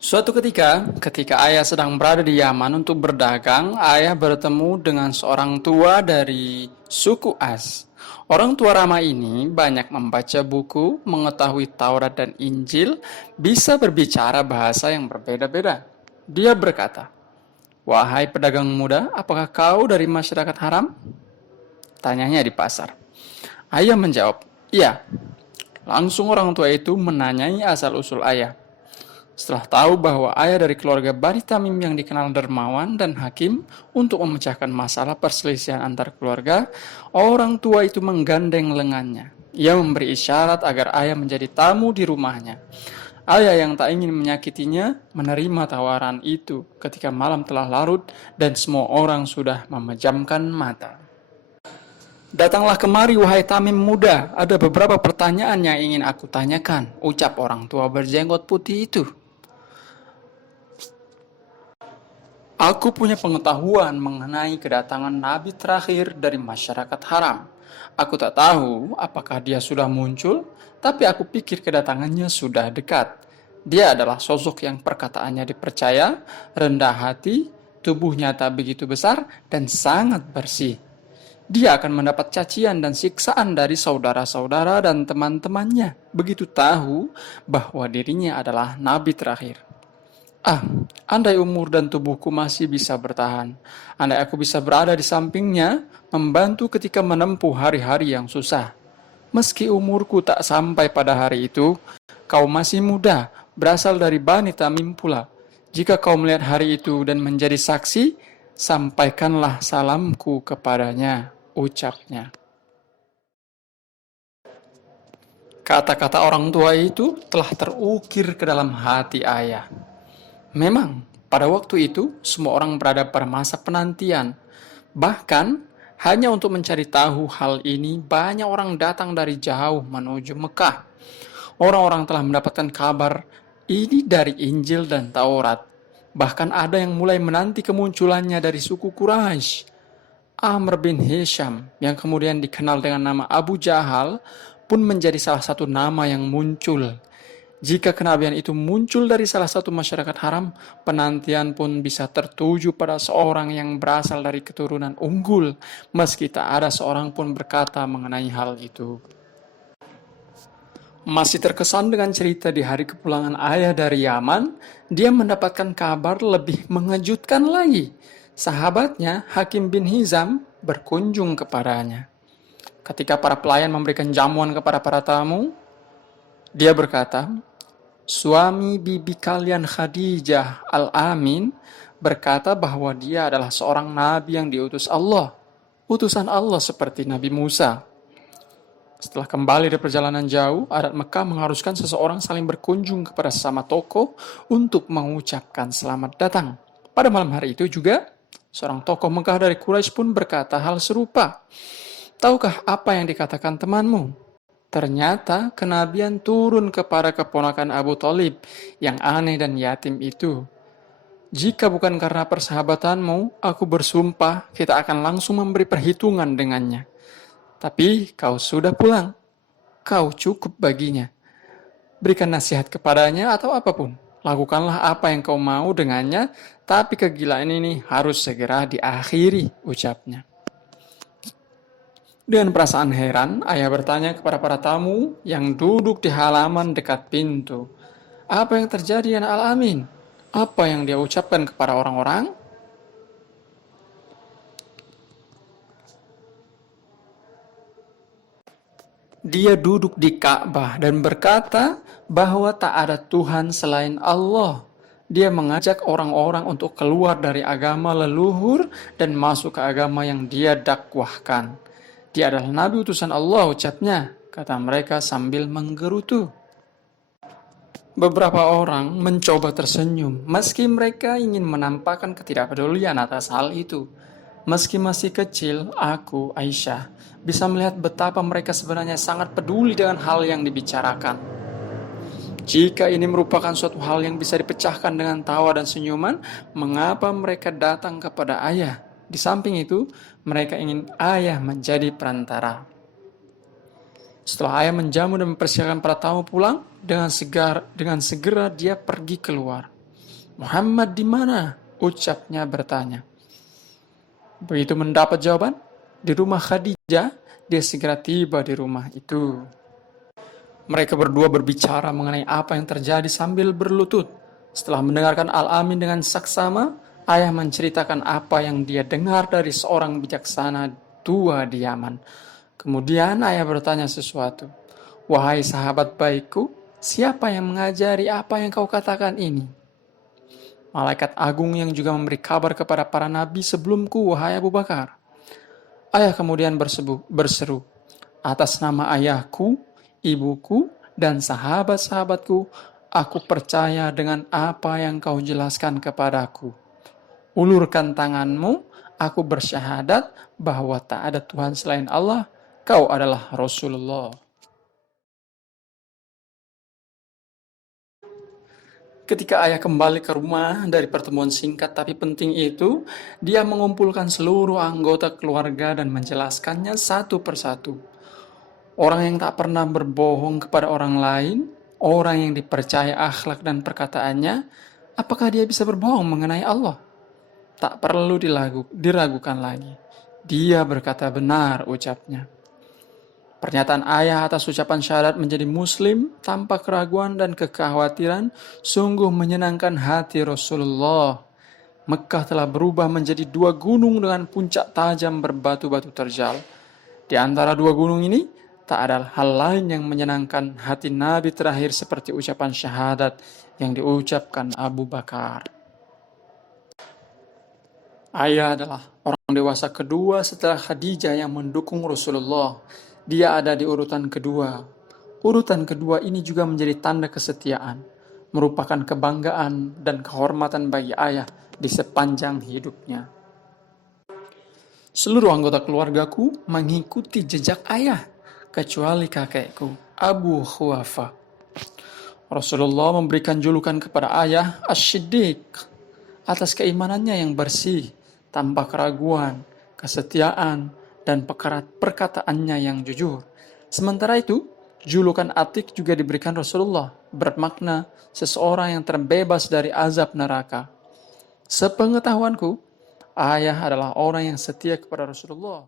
Suatu ketika ayah sedang berada di Yaman untuk berdagang, ayah bertemu dengan seorang tua dari suku As. Orang tua ramah ini banyak membaca buku, mengetahui Taurat dan Injil, bisa berbicara bahasa yang berbeda-beda. Dia berkata, "Wahai pedagang muda, apakah kau dari masyarakat haram?" Tanyanya di pasar. Ayah menjawab, "Iya." Langsung orang tua itu menanyai asal-usul ayah. Setelah tahu bahwa ayah dari keluarga Bani Tamim yang dikenal dermawan dan hakim untuk memecahkan masalah perselisihan antar keluarga, orang tua itu menggandeng lengannya. Ia memberi isyarat agar ayah menjadi tamu di rumahnya. Ayah yang tak ingin menyakitinya menerima tawaran itu ketika malam telah larut dan semua orang sudah memejamkan mata. "Datanglah kemari, wahai Tamim muda, ada beberapa pertanyaan yang ingin aku tanyakan," ucap orang tua berjenggot putih itu. "Aku punya pengetahuan mengenai kedatangan nabi terakhir dari masyarakat haram. Aku tak tahu apakah dia sudah muncul, tapi aku pikir kedatangannya sudah dekat. Dia adalah sosok yang perkataannya dipercaya, rendah hati, tubuhnya tak begitu besar, dan sangat bersih. Dia akan mendapat cacian dan siksaan dari saudara-saudara dan teman-temannya begitu tahu bahwa dirinya adalah nabi terakhir. Ah, andai umur dan tubuhku masih bisa bertahan. Andai aku bisa berada di sampingnya, membantu ketika menempuh hari-hari yang susah. Meski umurku tak sampai pada hari itu, kau masih muda, berasal dari Bani Tamim pula. Jika kau melihat hari itu dan menjadi saksi, sampaikanlah salamku kepadanya," ucapnya. Kata-kata orang tua itu telah terukir ke dalam hati ayah. Memang, pada waktu itu semua orang berada pada masa penantian. Bahkan, hanya untuk mencari tahu hal ini, banyak orang datang dari jauh menuju Mekah. Orang-orang telah mendapatkan kabar ini dari Injil dan Taurat. Bahkan ada yang mulai menanti kemunculannya dari suku Quraisy. Amr bin Hisham, yang kemudian dikenal dengan nama Abu Jahal, pun menjadi salah satu nama yang muncul. Jika kenabian itu muncul dari salah satu masyarakat haram, penantian pun bisa tertuju pada seorang yang berasal dari keturunan unggul, meski tak ada seorang pun berkata mengenai hal itu. Masih terkesan dengan cerita di hari kepulangan ayah dari Yaman, dia mendapatkan kabar lebih mengejutkan lagi. Sahabatnya, Hakim bin Hizam, berkunjung kepadanya. Ketika para pelayan memberikan jamuan kepada para tamu, dia berkata, "Suami bibi kalian Khadijah Al-Amin berkata bahwa dia adalah seorang nabi yang diutus Allah, utusan Allah seperti Nabi Musa." Setelah kembali dari perjalanan jauh, adat Mekah mengharuskan seseorang saling berkunjung kepada sesama tokoh untuk mengucapkan selamat datang. Pada malam hari itu juga, seorang tokoh Mekah dari Quraisy pun berkata hal serupa. "Tahukah apa yang dikatakan temanmu?" Ternyata kenabian turun kepada keponakan Abu Thalib yang aneh dan yatim itu. "Jika bukan karena persahabatanmu, aku bersumpah kita akan langsung memberi perhitungan dengannya. Tapi kau sudah pulang, kau cukup baginya. Berikan nasihat kepadanya atau apapun. Lakukanlah apa yang kau mau dengannya, tapi kegilaan ini harus segera diakhiri," ucapnya. Dengan perasaan heran, ayah bertanya kepada para tamu yang duduk di halaman dekat pintu. "Apa yang terjadi, anak Al-Amin? Apa yang dia ucapkan kepada orang-orang?" Dia duduk di Ka'bah dan berkata bahwa tak ada Tuhan selain Allah. Dia mengajak orang-orang untuk keluar dari agama leluhur dan masuk ke agama yang dia dakwahkan. "Dia adalah Nabi utusan Allah," ucapnya, kata mereka sambil menggerutu. Beberapa orang mencoba tersenyum, meski mereka ingin menampakkan ketidakpedulian atas hal itu. Meski masih kecil, aku, Aisyah, bisa melihat betapa mereka sebenarnya sangat peduli dengan hal yang dibicarakan. Jika ini merupakan suatu hal yang bisa dipecahkan dengan tawa dan senyuman, mengapa mereka datang kepada ayah? Di samping itu, mereka ingin ayah menjadi perantara. Setelah ayah menjamu dan mempersiapkan para tamu pulang, dengan segera dia pergi keluar. "Muhammad di mana?" ucapnya bertanya. Begitu mendapat jawaban, di rumah Khadijah, dia segera tiba di rumah itu. Mereka berdua berbicara mengenai apa yang terjadi sambil berlutut. Setelah mendengarkan Al-Amin dengan saksama, ayah menceritakan apa yang dia dengar dari seorang bijaksana tua di Yaman. Kemudian ayah bertanya sesuatu. "Wahai sahabat baikku, siapa yang mengajari apa yang kau katakan ini?" "Malaikat agung yang juga memberi kabar kepada para nabi sebelumku, wahai Abu Bakar." Ayah kemudian berseru, "Atas nama ayahku, ibuku, dan sahabat-sahabatku, aku percaya dengan apa yang kau jelaskan kepadaku. Ulurkan tanganmu, aku bersyahadat bahwa tak ada Tuhan selain Allah, kau adalah Rasulullah." Ketika ayah kembali ke rumah dari pertemuan singkat tapi penting itu, dia mengumpulkan seluruh anggota keluarga dan menjelaskannya satu persatu. Orang yang tak pernah berbohong kepada orang lain, orang yang dipercaya akhlak dan perkataannya, apakah dia bisa berbohong mengenai Allah? Tak perlu diragukan lagi. Dia berkata benar, ucapnya. Pernyataan ayah atas ucapan syahadat menjadi muslim tanpa keraguan dan kekhawatiran sungguh menyenangkan hati Rasulullah. Mekah telah berubah menjadi dua gunung dengan puncak tajam berbatu-batu terjal. Di antara dua gunung ini, tak ada hal lain yang menyenangkan hati Nabi terakhir seperti ucapan syahadat yang diucapkan Abu Bakar. Ayah adalah orang dewasa kedua setelah Khadijah yang mendukung Rasulullah. Dia ada di urutan kedua. Urutan kedua ini juga menjadi tanda kesetiaan, merupakan kebanggaan dan kehormatan bagi ayah di sepanjang hidupnya. Seluruh anggota keluargaku mengikuti jejak ayah, kecuali kakekku, Abu Khuwafa. Rasulullah memberikan julukan kepada ayah Asy-Siddiq atas keimanannya yang bersih, tanpa keraguan, kesetiaan, dan perkataannya yang jujur. Sementara itu, julukan Atik juga diberikan Rasulullah, bermakna seseorang yang terbebas dari azab neraka. Sepengetahuanku, ayah adalah orang yang setia kepada Rasulullah.